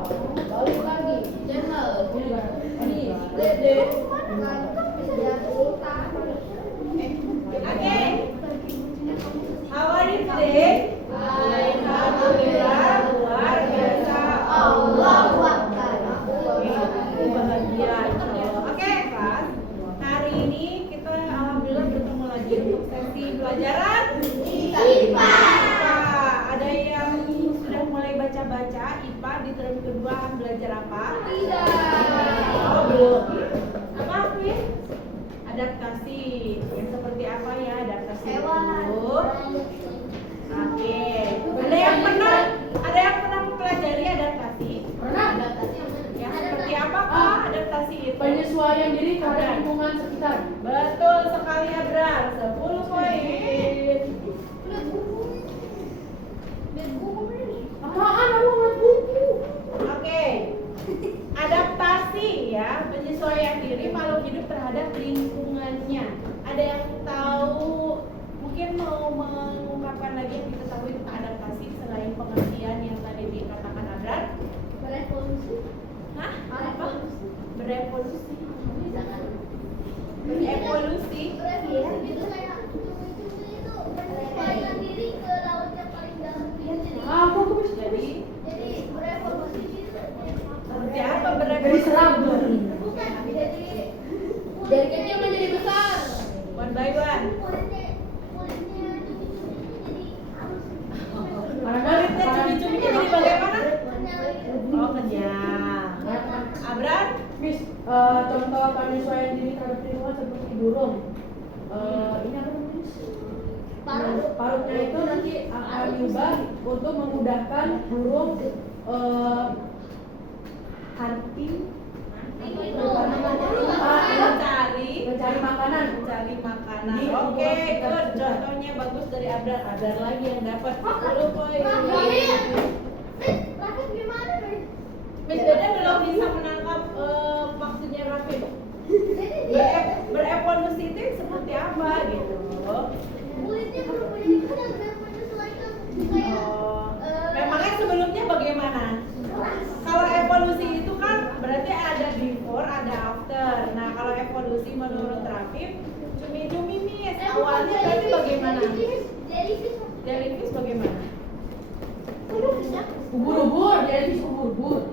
Balik lagi. Channel. Ini Dede. Oke. How are you today? Alhamdulillah, luar biasa. Allahu Akbar. Bahagia. Oke, kelas. Hari ini kita alhamdulillah bertemu lagi untuk sesi pelajaran IPA. Ada yang sudah mulai baca-baca IPA di term kedua akan belajar apa? Tidak. Oh, belum. Apa, Win? Adaptasi. Yang seperti apa ya adaptasi itu? Oke. Ada yang pernah mempelajari adaptasi? Pernah? Ya, seperti apa Kak adaptasi itu? Penyesuaian diri terhadap lingkungan sekitar. Betul sekali Abrar, 10 poin. Apaan aku ngeliat buku? Oke. Adaptasi ya, penyesuaian diri makhluk hidup terhadap lingkungannya. Ada yang tahu, mungkin mau mengungkapkan lagi yang diketahui tentang adaptasi selain pengertian yang tadi dikatakan Abrar? Berevolusi. Hah? Apa? Berevolusi. Jangan. Berevolusi. Itu kayak cumi-cumi itu menyesuaikan diri ke laut yang paling dalam. Aku bisa. Jadi Berevolusi gitu. seperti apa Dari berevolusi? serang. Bukan jadi Dari kecil menjadi besar. One by one. kulitnya cumi-cumi itu jadi halus. Kulitnya cumi-cumi jadi bagaimana? Kenyal gitu. Oh, kenyang. Abrar? Miss, contoh penyesuaian diri terhadap lingkungan seperti burung. Ini apa namanya? Miss? Parutnya itu nanti akan diubah untuk memudahkan burung hunting, mencari makanan. Mencari makanan. Oke, good. Contohnya bagus dari Abrar. Abrar lagi yang dapat 10 poin. Rakit gimana nih? Miss Dede belum bisa menangkap maksudnya Rafif. Berevolusi itu seperti apa gitu. Kulitnya berubah jadi kenyal dan menyesuaikan kayak Memangnya sebelumnya bagaimana? Kalau evolusi itu kan berarti ada before, ada after. Nah, kalau evolusi menurut Rafif, cumi-cumi Miss, awalnya berarti bagaimana? Jellyfish bagaimana? Ubur-ubur, jadi bisa ubur-ubur.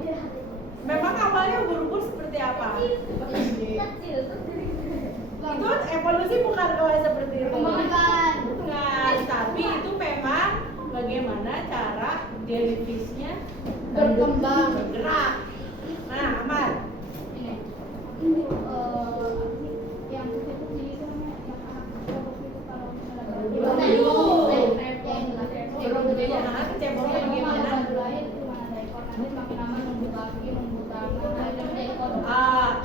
Memang awalnya ubur-ubur seperti apa? Itu evolusi bukan kalau seperti itu. Bukan, tapi itu memang bagaimana cara jellyfishnya Berkembang. bergerak. Nah, Amar. Nah, kecebongnya bagaimana?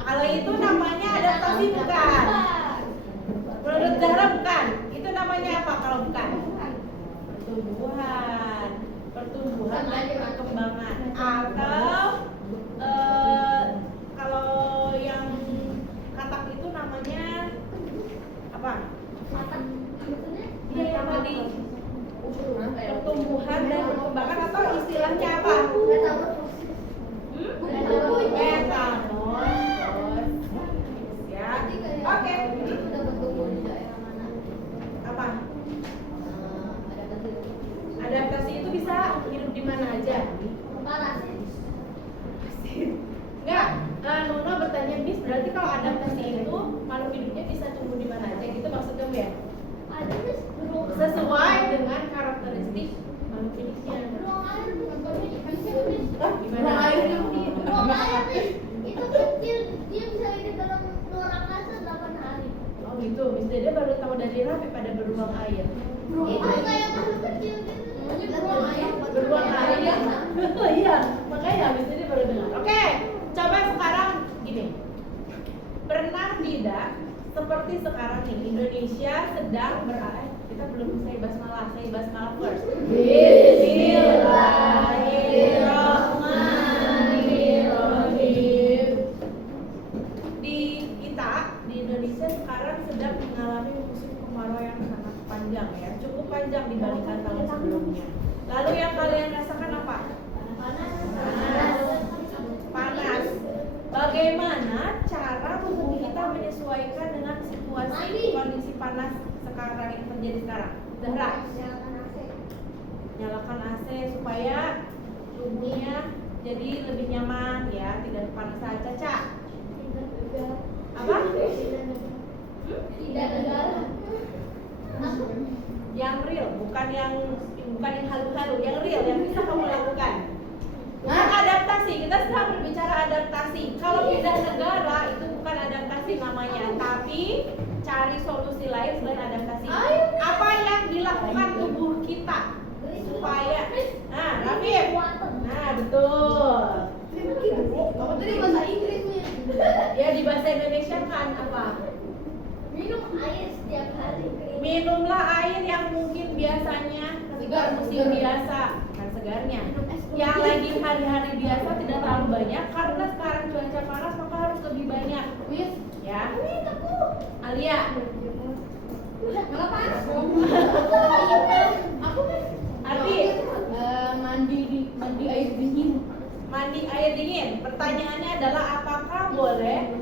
Kalau itu namanya adaptasi bukan? Menurut Zahra bukan? Itu namanya apa kalau bukan? Pertumbuhan dan perkembangan. Atau kalau yang katak itu namanya apa? Iya yang tadi pertumbuhan dan perkembangan atau istilahnya apa? Metamorfosis. Ya. Oke. Apa? Adaptasi itu bisa hidup di mana aja? Enggak. Nona bertanya Miss, berarti kalau adaptasi itu makhluk hidupnya bisa tumbuh di mana aja? Gitu maksud kamu ya? Sesuai dengan karakteristik makhluk hidupnya. Gimana? Itu kecil, dia bisa hidup dalam luar angkasa 8 hari. Oh gitu, Miss Dede baru tahu dari Rafi pada beruang air. Itu kayak makhluk kecil gitu. Beruang air. Oh iya, makanya Miss Dede baru dengar. Oke, coba sekarang gini. Pernah tidak seperti sekarang nih Indonesia sedang berada. Kita belum say basmalah first. Bismillahirrahmanirrahim. Di Indonesia sekarang sedang mengalami musim kemarau yang sangat panjang ya, cukup panjang dibandingkan tahun sebelumnya. Lalu yang kalian rasakan apa? Panas. menyesuaikan dengan situasi kondisi panas sekarang yang terjadi sekarang? Zahra, nyalakan AC supaya tubuhnya jadi lebih nyaman ya, tidak kepanasan. Caca, apa? Tidak negara. Yang real, bukan yang halu-halu, yang real, yang bisa kamu lakukan. Bukan adaptasi, kita sedang berbicara adaptasi. Kalau pindah negara itu bukan adaptasi namanya, tapi cari solusi lain selain adaptasi. Apa yang dilakukan tubuh kita supaya, nah, Rafif, nah betul. Kamu tadi bahasa Inggris nih. Ya di bahasa Indonesia kan apa? Minum air setiap hari. Minumlah air yang mungkin biasanya segar musim biasa, kan segarnya. Yang lagi hari-hari biasa tidak terlalu banyak karena sekarang cuaca panas maka harus lebih banyak. Ya. Alia. Malah panas. Aku Arti mandi air dingin. mandi air dingin. Pertanyaannya adalah apakah boleh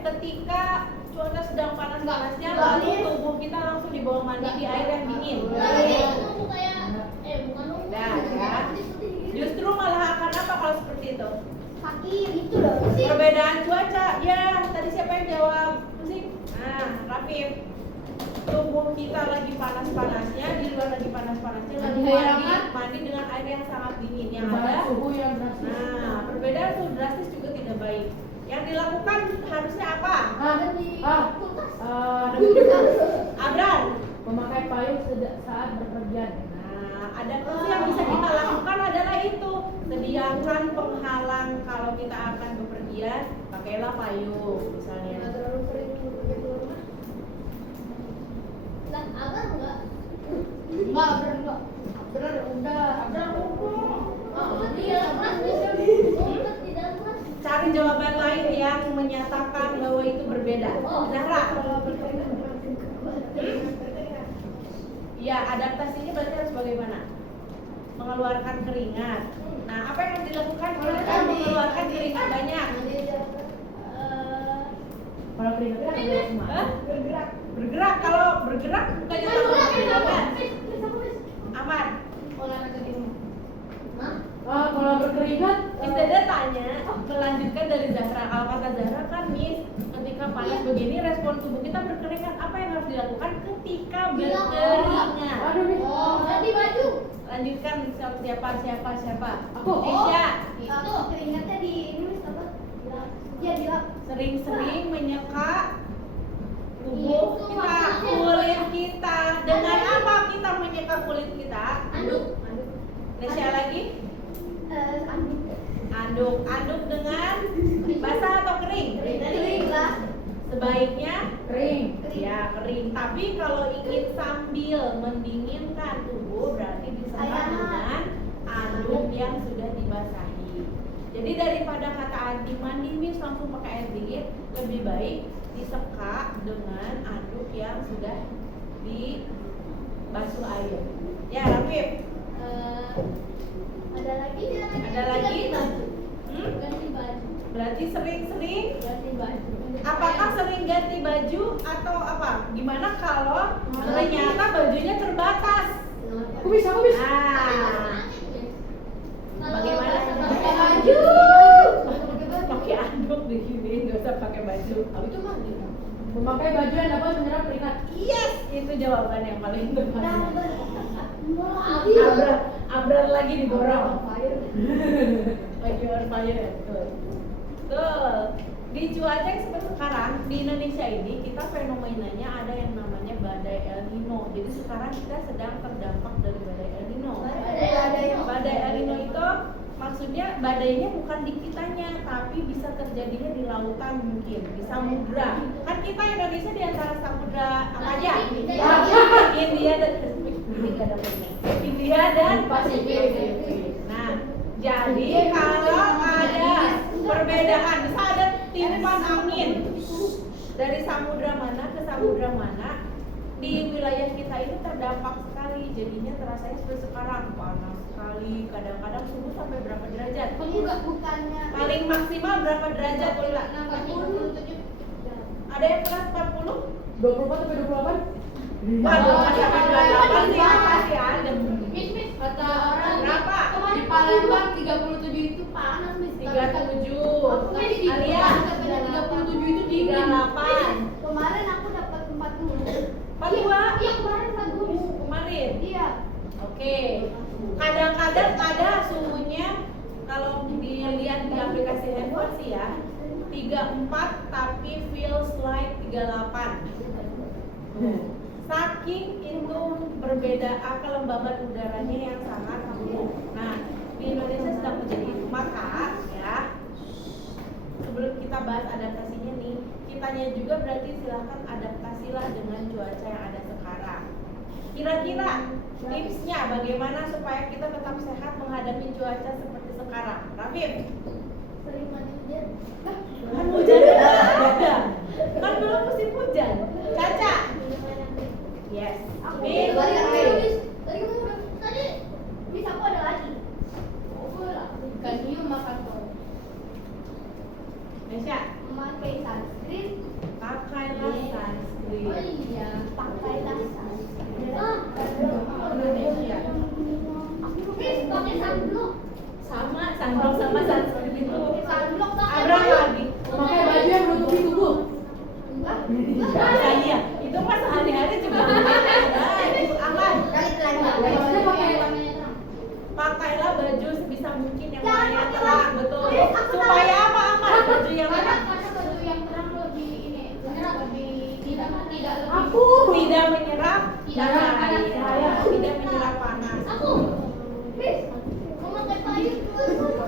ketika cuaca sedang panas-panasnya lalu tubuh kita langsung dibawa mandi di air yang dingin? Nah, ya. Justru malah akan apa kalau seperti itu? Fakir itu loh. Perbedaan cuaca. Ya, tadi siapa yang jawab? Sih. Nah, Rafif. Tubuh kita lagi panas-panasnya, di luar lagi panas-panasnya, lalu mandi dengan air yang sangat dingin. Yang ada Suhu yang drastis. nah, perbedaan suhu drastis juga tidak baik. Yang dilakukan harusnya apa? Abran, Memakai payung saat bepergian. nah, adaptasi yang bisa kita lakukan adalah itu. Sediakan penghalang kalau kita akan bepergian, pakailah payung misalnya. Cari jawaban lain yang menyatakan bahwa itu berbeda. Zahra. Ya, adaptasinya berarti harus bagaimana? Mengeluarkan keringat. Nah, apa yang harus dilakukan kalau kita mengeluarkan keringat banyak? Kalau keringatnya ada semua. Hah? Bergerak. Kalau bergerak bukannya tambah keringat. Aman. Kalau berkeringat, Dada tanya, melanjutkan dari Zahra. Kalau kata Zahra kan Miss, ketika panas begini respon tubuh kita berkeringat. Apa yang harus dilakukan ketika berkeringat? aduh nih. Ganti baju. Lanjutkan siapa? Aku. Aisyah. Itu keringatnya di ini apa? Ya dilap. Sering-sering menyeka tubuh kita, kulit kita. Dengan apa kita menyeka kulit kita? Anduk. Nesya lagi? Anduk. Aduk dengan basah atau kering? Kering lah. Sebaiknya Kering. ya kering. Tapi kalau ingin sambil mendinginkan tubuh berarti disertai dengan anduk yang sudah dibasahi. Jadi daripada kata anti mandi Miss langsung pakai air dingin, lebih baik diseka dengan anduk yang sudah dibasuh air. Ya, Rafif. Ada lagi? Ada lagi? Ganti baju. Berarti sering-sering. Ganti baju. Apakah sering ganti baju atau apa? Gimana kalau ternyata bajunya terbatas? Aku bisa. Nah, bagaimana? Pakai baju. Pakai anduk di sini, nggak usah pakai baju. Itu mah memakai baju yang dapat menyerap keringat. Yes, itu jawaban yang paling tepat. Iya. Abrar lagi digorong. Baju on fire ya, betul. Betul. Di cuaca yang seperti sekarang di Indonesia ini kita fenomenanya ada yang namanya badai El Nino. Jadi sekarang kita sedang terdampak dari badai El Nino. Badai El Nino itu maksudnya badainya bukan di kitanya, tapi bisa terjadinya di lautan mungkin, di samudra. Kan kita Indonesia di antara samudra apa aja? India dan Pasifik. Nah, jadi kalau ada perbedaan, misal ada tiupan angin dari samudra mana ke samudra mana, di wilayah kita ini terdampak sekali. Jadinya terasanya seperti sekarang panas sekali. Kadang-kadang suhu sampai berapa derajat? Bukannya Paling maksimal berapa derajat? Gila? 40. Ada yang berat 40? 24 sampai 28? Waduh, masih sampai 28 sih, masih ada. Kata orang Berapa? di Palembang 37 itu panas, Miss. 37. Tapi di Alia? katanya 37 itu dingin. 38. Kemarin aku dapat 40. 42? Iya, kemarin 40. Kemarin? Iya. Oke. Kadang-kadang ada suhunya kalau dilihat di aplikasi handphone sih ya 34 tapi feels like 38. Saking itu berbeda kelembaban udaranya yang sangat buruk. Nah, di Indonesia sedang terjadi itu. Maka ya sebelum kita bahas adaptasinya nih, kitanya juga berarti silahkan adaptasilah dengan cuaca yang ada sekarang. Kira-kira tipsnya bagaimana supaya kita tetap sehat menghadapi cuaca seperti sekarang? Rafif, Sering mandi hujan. kan hujan ada, kan belum musim hujan. Caca, yes. Aku Min, tadi bisa aku ada lagi. Kalium makan kok. Mesya, Memakai sunscreen. pakailah sunscreen. Oh iya, pakailah sunscreen. Indonesia. Please pakai sunblock. Sama sunblock sama sunscreen itu. Sunblock pakai Abra baju. lagi. Pakai baju yang menutupi tubuh. Iya, itu pas sehari-hari juga. Itu aman. Maksudnya pakai Pakailah baju sebisa mungkin yang Jangan warnanya pakai terang, baju. betul. Please, aku Supaya apa aman? Baju yang Karena terang baju yang terang lebih ini, lebih tidak lebih. aku. tidak menyerap Tidak cahaya, panas. tidak menyerap panas. Aku, please, memakai payung dua.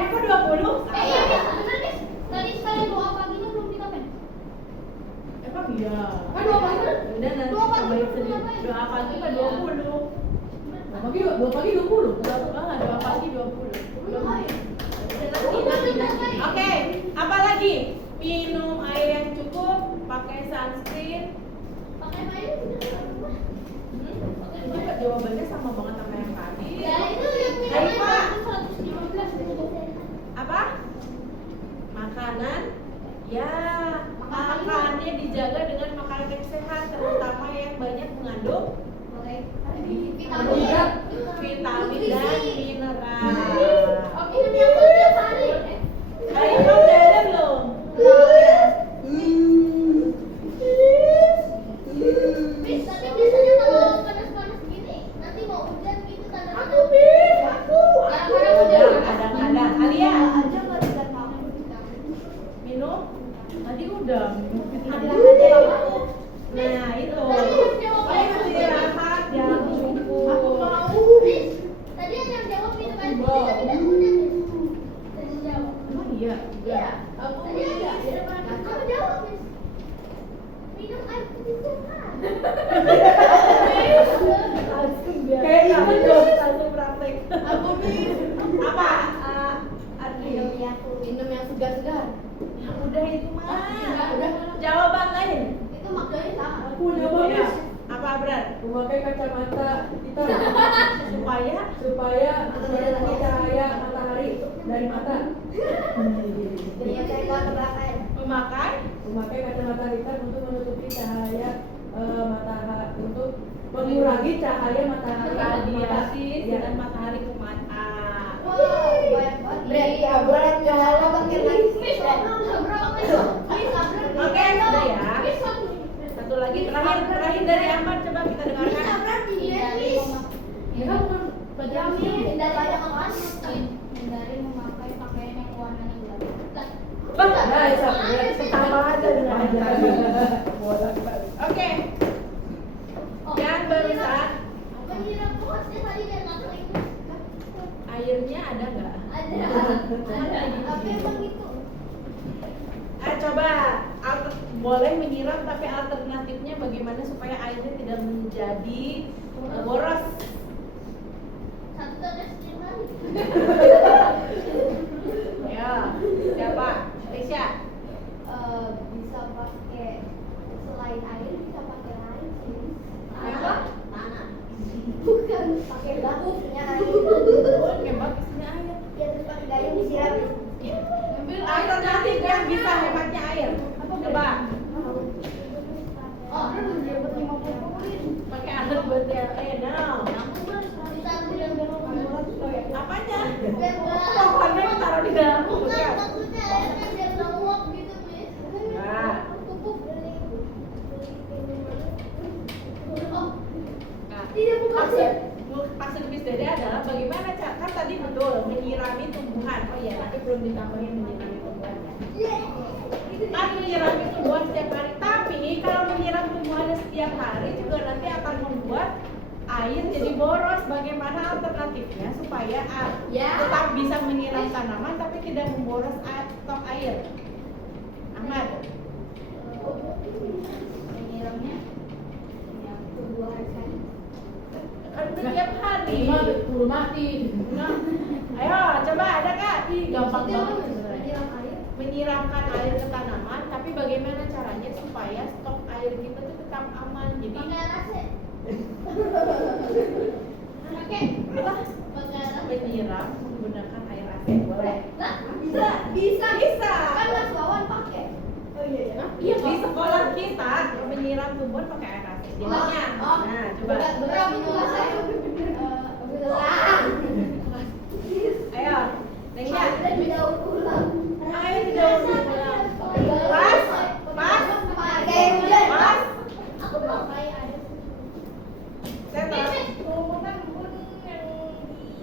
Kok 20? Iya, benar nih. Tadi sekali doa paginya belum dikapain. Emang iya. Kan 2 pagi kan? Udah nanti Dua pagi cobain belum sendiri. ngapain? Doa pagi kan 20. 2 pagi 20. Doa pagi 20. Belum air. Nanti. Oke, apa lagi? Minum air yang cukup, pakai sunscreen. Pakai payung tidak. Itu kan jawabannya sama banget sama yang tadi. Ya itu yang Hai, minum Pak. 115. Apa? Makanan? Ya, makannya dijaga dengan makanan yang sehat, terutama yang banyak mengandung Vitamin. vitamin dan mineral. Oke, ini aku tiap hari. Ayo udah belum? Bis, tapi biasanya kalau panas-panas gini, nanti mau hujan gitu tanda-tanda. Kadang-kadang hujan. Kadang-kadang. Alia, Aja nggak bisa kamu. minum? Tadi udah minum vitamin. Nah itu. Ayo istirahat, jangan cukup. Bis, tadi ada yang jawab minum air putih tapi tidak udah. Tadi jawab. Emang iya? Iya. Tadi ada. Kamu jawab, Bis. Minum air putih sehat. Kayak ikut dong. Langsung praktek. Aku bis. Apa? Adli. Minum yang segar-segar. Ya udah itu mah. Udah. Jawaban lain. Itu maknanya sama. Aku udah bagus. Ya. Apa berat? Memakai kacamata hitam Supaya supaya menarik cahaya matahari dari mata. memakai Memakai kacamata hitam untuk menutupi cahaya matahari, untuk mengurangi cahaya matahari radiasi Ya. sinar matahari ke mata. Wow, banyak banget. Berarti Abrar kalau pakai lagi. Oke, sudah ya. Satu lagi terakhir dari Amar, coba kita dengarkan. Ya kan bukan pejamnya. Hindari memakai pakaian yang warnanya gelap. Nah, Sama aja dengan yang tadi. Oke, dan barusan Menyiram pohon setiap hari biar nggak kering. airnya ada nggak? Ada. Tapi emang itu. Coba boleh menyiram, tapi alternatifnya bagaimana supaya airnya tidak menjadi boros? Satu tetes setiap hari. Ya, siapa? Risha. Bisa pakai selain air bisa pakai lain sih. Apa? Tanah. Bukan pakai batu punya air. Oke, bagusnya air. Ya terus pakai gayung disiram. Ambil alternatif ya. apanya? Biar nggak- Pohonnya taruh di dalam Bukan, kulkas. maksudnya airnya biar nggak nguap gitu, Miss. Nah. Pupuk beli oh, Nah, tidak maksud Miss Dede adalah bagaimana cara, kan tadi betul menyirami tumbuhan. Oh iya, nanti belum ditambahin menyirami tumbuhannya. Kan menyirami tumbuhan setiap hari, tapi kalau menyiram tumbuhannya setiap hari juga nanti akan membuat air jadi boros. Bagaimana alternatifnya supaya tetap bisa menyiram tanaman tapi tidak memboros stok air? Ahmad, menyiramnya yang tumbuhan kan. setiap hari. Buru mati. Nah, ayo coba ada kak? Gampang banget sebenarnya. Menyiram air Menyiramkan air ke tanaman, tapi bagaimana caranya supaya stok air kita tuh tetap aman? Jadi pakai air AC. Pakai apa? pakai air AC. Menyiram menggunakan air AC boleh? Lah, bisa. Bisa. Kan Mas Wawan pakai. Oh iya ya. Iya, di sekolah kita menyiram tumbuhan pakai air AC. Bilangnya. Nah, coba. Berat minum saya. Ayo, Nengnya. Ada di daun ulang. Ayo di daun ulang. Pas, pas, Pakai hujan. pas. Aku pakai air. Setor. Embun yang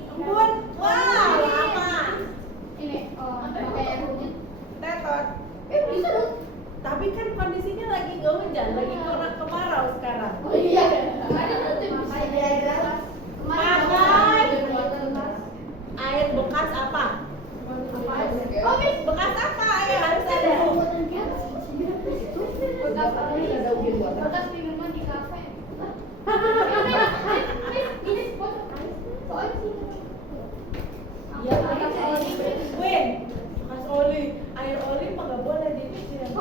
Embun. Wah, lama. ini pakai air hujan. Tetot. Bisa dong. Tapi kan kondisinya lagi nggak hujan, lagi kemarau sekarang. Oh iya. Ada nanti bisa di air alas. Air bekas apa? Oh, Miss. Bekas apa? Ayo harus ada. Bekas minuman di kafe. Iya, bekas oli. Win, bekas oli. Air oli mah nggak boleh disiram.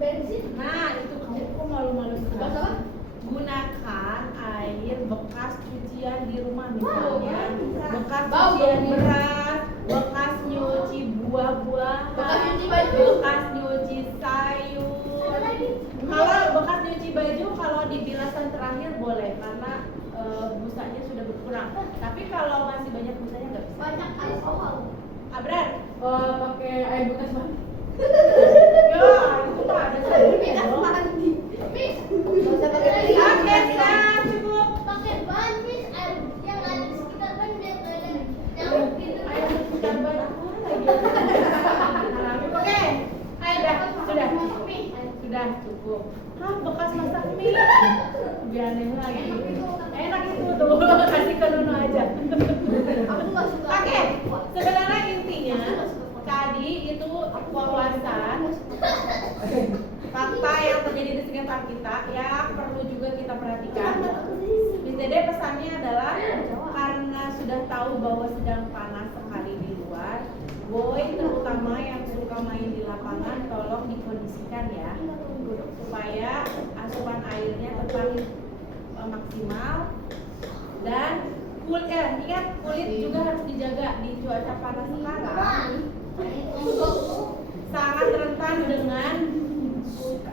Bensin. Nah, itu kamu kok malu-malu Bekas apa? sekali. Gunakan air bekas cucian di rumah misalnya, bekas Bau. cucian beras, bekas nyuci buah-buahan, Bekas nyuci baju. bekas nyuci sayur. Kalau bekas nyuci baju, kalau di bilasan terakhir boleh karena busanya sudah berkurang. Tapi kalau masih banyak busanya nggak bisa. Banyak alkohol. Abrar, Pakai air bekas mandi. yo, itu mah ada sabunnya dong. Miss. Oke, sudah cukup. Pakai ban, Miss. Air yang ada di sekitar ban biar nggak ada nyamuk gitu. Ayo sekitar banyak lagi. Oke, ayo sudah cukup. Hah, bekas masak mie. Lebih aneh lagi. Enak itu tuh, kasih ke Nuno aja. Aku nggak suka. Oke, sebenarnya intinya tadi itu wawasan fakta yang terjadi di sekitar kita yang perlu juga kita perhatikan. Miss Dede pesannya adalah karena sudah tahu bahwa sedang panas sekali di luar, boy terutama yang suka main di lapangan tolong dikondisikan ya supaya asupan airnya tetap maksimal dan ingat kulit juga harus dijaga di cuaca panas sekarang. Sangat rentan dengan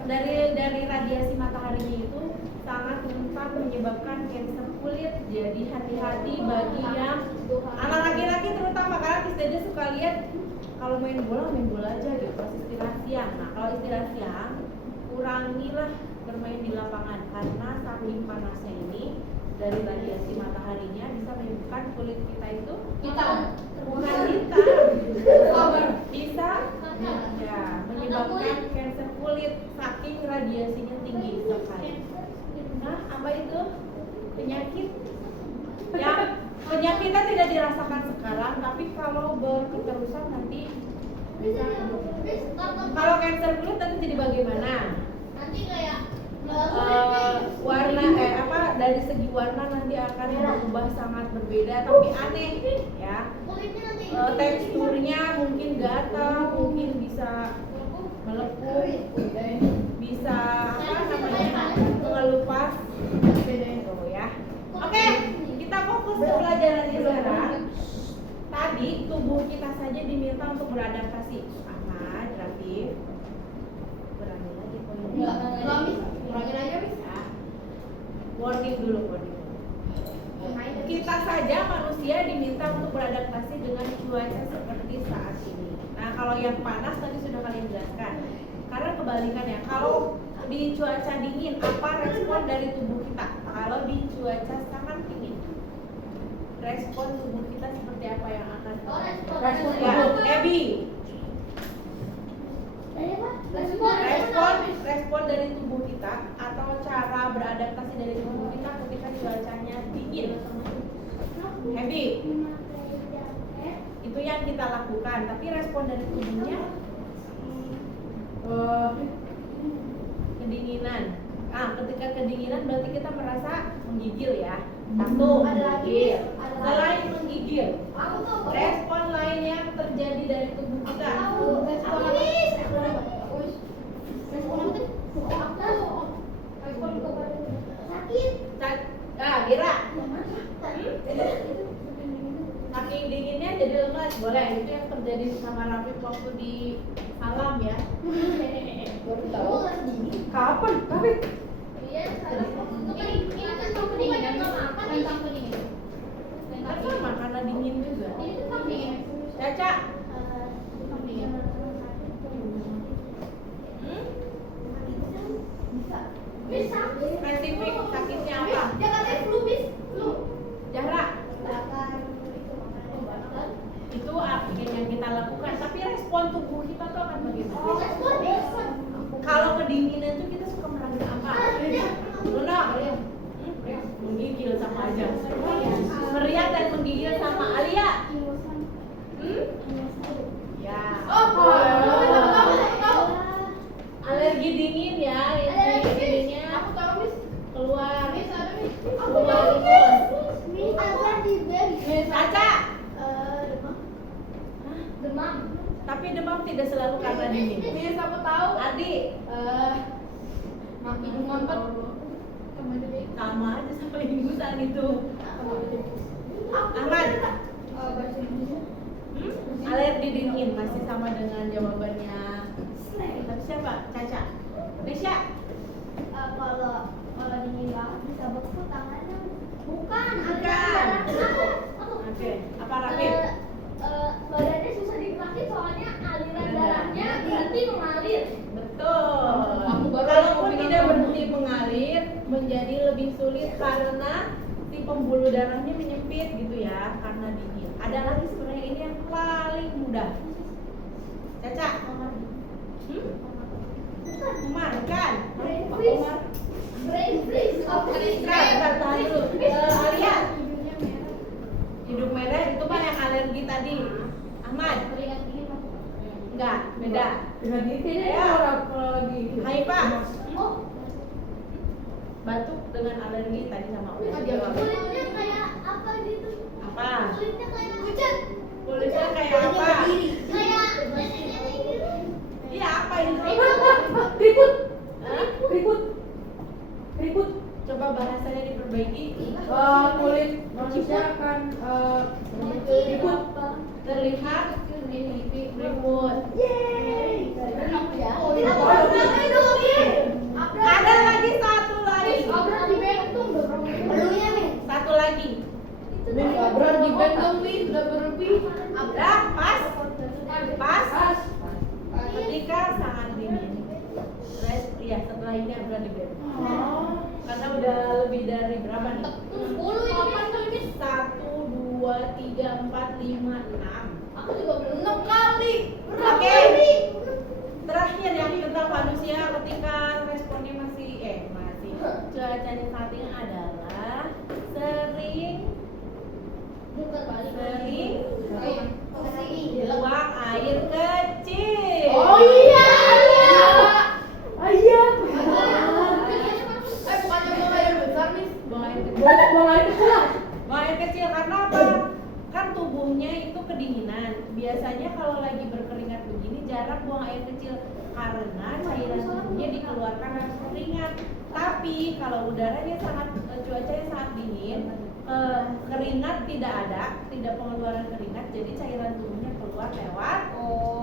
dari radiasi mataharinya itu sangat rentan menyebabkan kanker kulit. Jadi hati-hati bagi yang anak laki-laki terutama karena Miss Dede suka lihat kalau main bola aja gitu pas istirahat siang. Nah kalau istirahat siang kurangilah bermain di lapangan karena saking panasnya ini dari radiasi mataharinya bisa menyebabkan kulit kita itu bukan hitam bisa ya menyebabkan kanker kulit saking radiasinya tinggi sekali. Nah apa itu penyakit yang penyakitnya tidak dirasakan sekarang tapi kalau berketerusan nanti bisa kalau kanker kulit nanti jadi bagaimana? Nanti kayak Warna dari segi warna nanti akan berubah sangat berbeda tapi aneh ya. kulitnya nanti Teksturnya mungkin gatal, mungkin bisa melepuh, bisa mengelupas gitu ya. Oke, kita fokus ke pelajarannya sekarang. Tadi tubuh kita saja diminta untuk beradaptasi. Ahmad, Rafif, berani lagi poinnya. kurangin aja, Miss. Warning dulu. Kita saja manusia diminta untuk beradaptasi dengan cuaca seperti saat ini. Nah, kalau yang panas tadi sudah kalian jelaskan. Karena kebalikannya, kalau di cuaca dingin, apa respon dari tubuh kita? Kalau di cuaca sangat dingin, respon tubuh kita seperti apa yang akan Respon ya, tubuh. Ebi, Dari apa? respon dari tubuh kita atau cara beradaptasi dari tubuh kita ketika cuacanya dingin. Ebi, itu yang kita lakukan, tapi respon dari tubuhnya kedinginan. Ketika kedinginan berarti kita merasa menggigil ya. Satu, menggigil. Selain menggigil, respon lain yang terjadi dari tubuh kita. Dira. Saking dinginnya jadi lemas, boleh. Itu yang terjadi sama Rafif waktu di Salam ya. Kapan? Tapi Kan sama karena dingin juga. Caca, spesifik sakitnya apa? Jahra, itu yang kita lakukan. Tapi respon tubuh kita tuh akan bagaimana? Kalau kedinginan tuh kita suka merasa apa? Luna, menggigil sama aja. Meriah dan menggigil sama Alia. Ya. Alergi dingin ya, alergi dinginnya keluar terus. Caca. Demam. Tapi demam tidak selalu karena dingin. Siapa tahu? Adi, Hidung mampet. sama aja sama ingusan itu. Ahmad, alergi dingin masih sama dengan jawabannya. Tapi siapa? Caca. Nesya. Kalau dingin banget bisa beku tangannya. Bukan. Oke. Apa Rafif? Badannya susah digerakin soalnya aliran darahnya berhenti mengalir. Betul. Aku baru Kalaupun mau tidak bilang berhenti mengalir, menjadi lebih sulit karena si pembuluh darahnya menyempit gitu ya, karena dingin. Ada lagi sebenarnya ini yang paling mudah. Caca. Umar, bukan? Brain Pak freeze. Umar. Brain freeze. Tahan dulu. Alia. Hidung merah itu kan yang alergi tadi. Ahmad. Enggak, beda. dengan ini Ya. kalau lagi Hai Pak. Oh, Batuk dengan alergi tadi sama Uya. kulitnya kayak apa gitu? Apa? Kulitnya kayak hujan. Kulitnya kayak apa? Kayak gitu. Iya, apa itu? keriput, Hah? keriput, keriput. Coba bahasanya diperbaiki. Kulit manusia akan keriput. Terlihat ribut. Ada lagi satu lagi. Satu lagi. Abrar di bentong nih, udah berlebih. Udah, pas. Pas. Ketika sangat dingin. Ya, setelah ini Abra di bed. Karena udah lebih dari berapa nih? 1, 2, 3, 4, 5, 6. Aku juga belum 6 kali. Oke. Terakhir yang tentang manusia ketika responnya masih cuacanya saat ini adalah sering buang air kecil. Oh iya. Iya. Bukannya mau air besar nih. Buang air kecil. Buang air kecil. Buang air kecil karena apa? Kan tubuhnya itu kedinginan. Biasanya kalau lagi berkeringat begini jarang buang air kecil karena cairan tubuhnya dikeluarkan dari keringat. Tapi kalau udaranya cuacanya sangat dingin, keringat tidak ada, tidak pengeluaran keringat, jadi cairan tubuhnya keluar lewat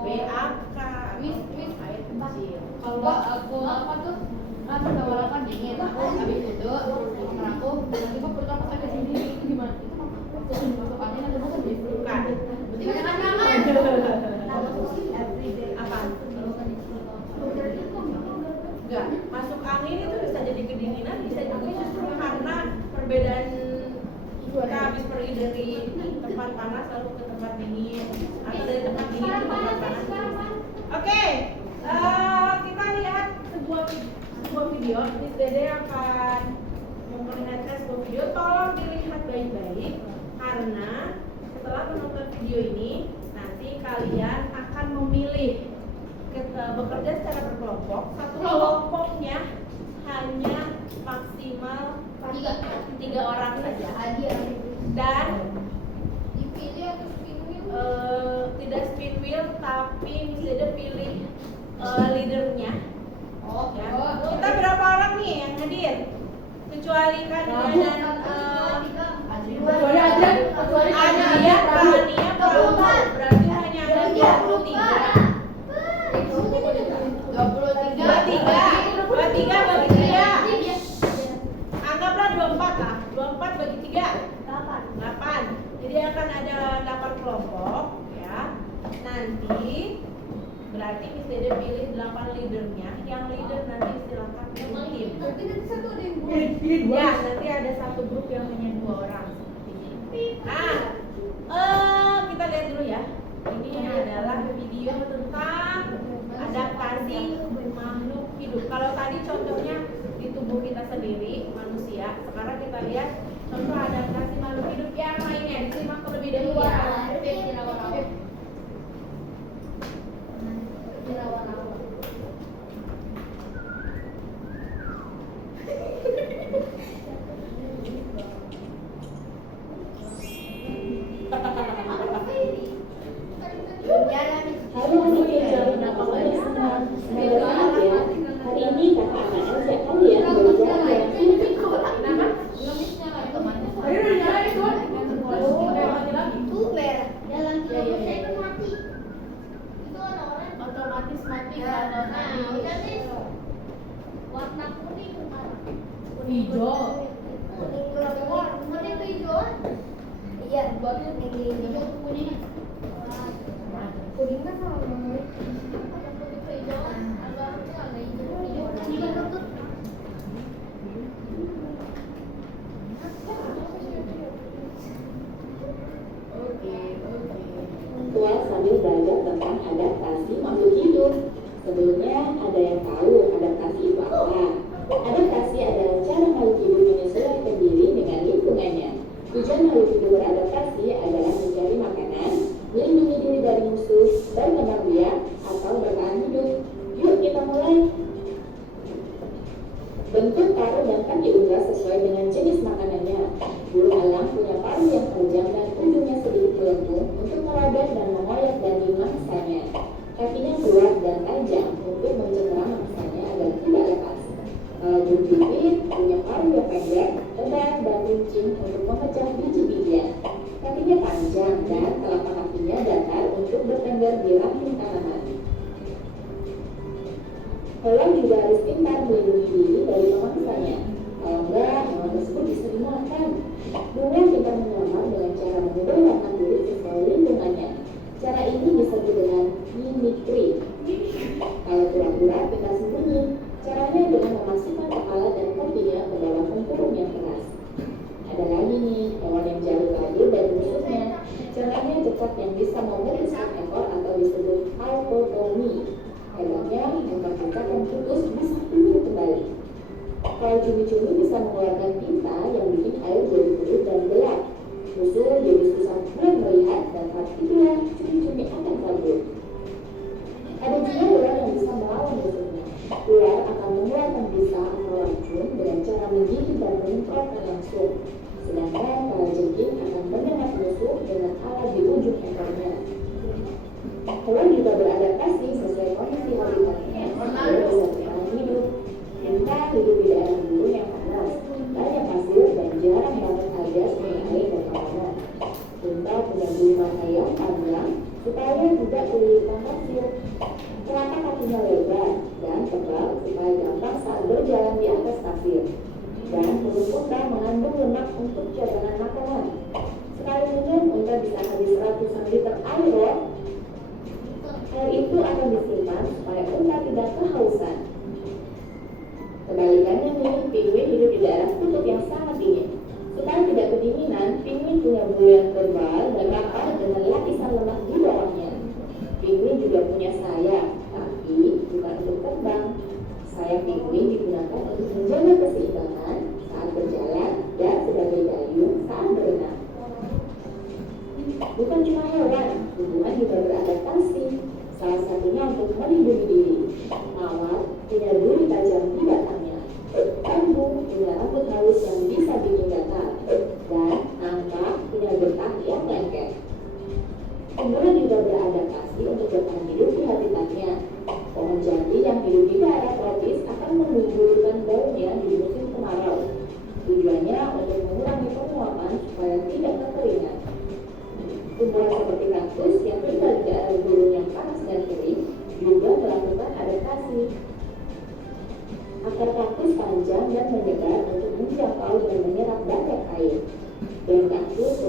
BAK, air kecil. Kalau aku apa tuh? Kan tenggorokan dingin. Aku habis itu makan aku tiba-tiba perut aku sakit sendiri. Itu gimana? Itu apa? Bukan. Apa? Enggak. Masuk angin itu bisa jadi kedinginan, bisa juga justru karena perbedaan kita habis pergi dari tempat panas lalu ke tempat dingin atau dari tempat dingin ke tempat panas. Oke, kita lihat sebuah video. Miss Dede akan memperlihatkan sebuah video. Tolong dilihat baik-baik karena setelah menonton video ini nanti kalian akan memilih bekerja secara berkelompok. Satu kelompoknya hanya maksimal 3 orang saja. Dan tidak spin wheel tapi Miss Dede pilih leadernya. Ya. Kita berapa orang nih yang hadir? Kecuali Kania dan Kecuali aja, kecuali Ania, Kania, Pramuka. Berarti hanya ada 23. 23 bagi 3. Anggaplah 24 lah. 24 bagi 3. 8. Jadi akan ada 8 kelompok ya. Nanti berarti Miss Dede pilih 8 leadernya. Yang leader nanti silakan memimpin. Ya, nanti ada satu grup yang hanya 2 orang. Nah, kita lihat dulu ya. Ini adalah video tentang adaptasi makhluk hidup. Kalau tadi contohnya di tubuh kita sendiri, manusia. Sekarang kita lihat contoh adaptasi makhluk hidup yang lainnya. Disimak terlebih dahulu ya. Hari ini kakak akan ajak kalian belajar Kenapa? Ayo udah nyala itu. Mati lagi. Jalan kilo saya kan mati. Itu orang-orang Otomatis mati kalau Nah, tadi. udah deh. Warna kuning kemana? Hijau. Kuning keluar. Kuning kehijauan? Iya, buat kuning hijau kuning. Kuning kan sama kuning kehijauan. Agak hijau. Ini tutup. tua sambil belajar tentang adaptasi makhluk hidup. Sebelumnya ada yang tahu adaptasi itu apa? Adaptasi adalah cara makhluk hidup menyesuaikan diri dengan lingkungannya. Tujuan makhluk hidup beradaptasi adalah mencari makanan, melindungi diri dari musuh, berkembang biak, atau bertahan hidup. Yuk kita mulai. Bentuk paruh dan kaki unggas sesuai dengan jenis makanannya. Burung elang punya paruh yang panjang dan ujungnya sedikit melengkung untuk merabat dan mengoyak daging mangsanya. Kakinya kuat dan tajam untuk mencengkeram mangsanya agar tidak lepas. Burung pipit punya paruh yang pendek, lebar dan runcing untuk memecah biji-bijian. Kakinya panjang dan telapak kakinya datar untuk bertengger di ranting tanaman. Hewan juga harus pintar melindungi diri dari pemangsanya. Kalau enggak, hewan tersebut bisa dimakan. Bunga pintar menyamar dengan cara mengubah warna kulit sesuai lingkungannya. Cara ini disebut dengan mimikri. Kalau kura-kura pintar sembunyi, caranya dengan memasukkan kepala dan kakinya ke dalam tempurung yang keras. Ada lagi nih, hewan yang jauh kabur dari musuhnya. Caranya cepat yang bisa memutuskan ekor atau disebut autotomi. Hebatnya, ekor katak yang putus bisa tumbuh kembali. Kalau cumi-cumi bisa mengeluarkan tinta yang bikin air jadi biru dan gelap. Musuh jadi susah melihat dan saat itulah cumi-cumi akan kabur. Ada juga ular yang bisa melawan musuhnya. Ular akan mengeluarkan bisa atau racun dengan cara menggigit dan menyemprotkan langsung. Sedangkan kalajengking akan menyengat musuh dengan alat di ujung ekornya. Hewan juga beradaptasi sesuai kondisi habitatnya. Dia bisa bertahan hidup. Unta hidup di daerah gurun yang panas, banyak pasir dan jarang banget ada sumber air dan makanan. Unta punya bulu mata yang panjang supaya tidak kelilipan pasir. Telapak kakinya lebar dan tebal supaya gampang saat berjalan di atas pasir. Dan perut unta mengandung lemak untuk cadangan makanan. Sekali minum, unta bisa habis ratusan liter air loh. Air itu akan disimpan supaya unta tidak kehausan. Kebalikannya nih, penguin hidup di daerah kutub yang sangat dingin. Supaya tidak kedinginan, penguin punya bulu yang tebal dan rapat dengan lapisan lemak di bawahnya. Penguin juga punya sayap, tapi bukan untuk terbang. Sayap penguin digunakan untuk menjaga keseimbangan saat berjalan dan sebagai dayung saat berenang. Bukan cuma hewan, tumbuhan juga beradaptasi. Salah satunya untuk melindungi diri. Mawar punya duri tajam di batangnya. Embung punya rambut halus yang bisa bikin gatal. Dan angka punya getah yang lengket. Tumbuhan juga beradaptasi untuk bertahan hidup di habitatnya. Pohon jati yang hidup di daerah tropis akan menggugurkan daunnya di musim kemarau. Tujuannya untuk mengurangi penguapan supaya tidak kekeringan. Tumbuhan seperti kaktus yang tinggal di daerah gurun yang panas dan kering juga melakukan adaptasi. Akar kaktus panjang dan menyebar untuk menjangkau dan menyerap banyak air. Dan kaktus